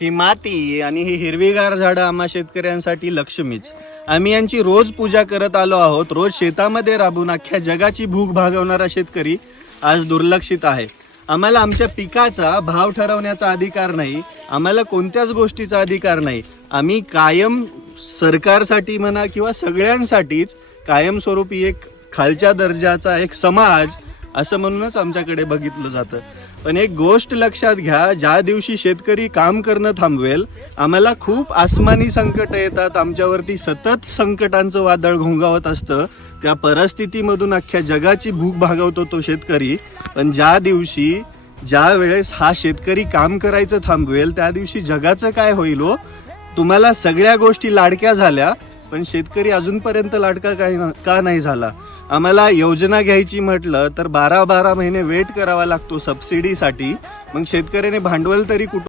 ही माती आणि ही हिरवीगार झाडं आम्हा शेतकऱ्यांसाठी लक्ष्मीच. आम्ही यांची रोज पूजा करत आलो आहोत. रोज शेतामध्ये राबून अख्ख्या जगाची भूक भागवणारा शेतकरी आज दुर्लक्षित आहे. आम्हाला आमच्या पिकाचा भाव ठरवण्याचा अधिकार नाही, आम्हाला कोणत्याच गोष्टीचा अधिकार नाही. आम्ही कायम सरकारसाठी म्हणा किंवा सगळ्यांसाठीच कायमस्वरूपी एक खालच्या दर्जाचा एक समाज असं म्हणूनच आमच्याकडे बघितलं जातं. पण एक गोष्ट लक्षात घ्या, ज्या दिवशी शेतकरी काम करणं थांबवेल, आम्हाला खूप आसमानी संकट येतात, आमच्यावरती सतत संकटांचं वादळ घोंगावत असतं. त्या परिस्थितीमधून अख्ख्या जगाची भूक भागवतो तो शेतकरी. पण ज्या वेळेस हा शेतकरी काम करायचं थांबवेल, त्या दिवशी जगाचं काय होईल हो? तुम्हाला सगळ्या गोष्टी लाडक्या झाल्या, पण शेतकरी अजूनपर्यंत लाडका का नाही झाला? आम्हाला योजना घ्यायची म्हटलं तर 12 महिने वेट करावा लागतो सबसिडीसाठी. मग शेतकऱ्याने भांडवल तरी कुठून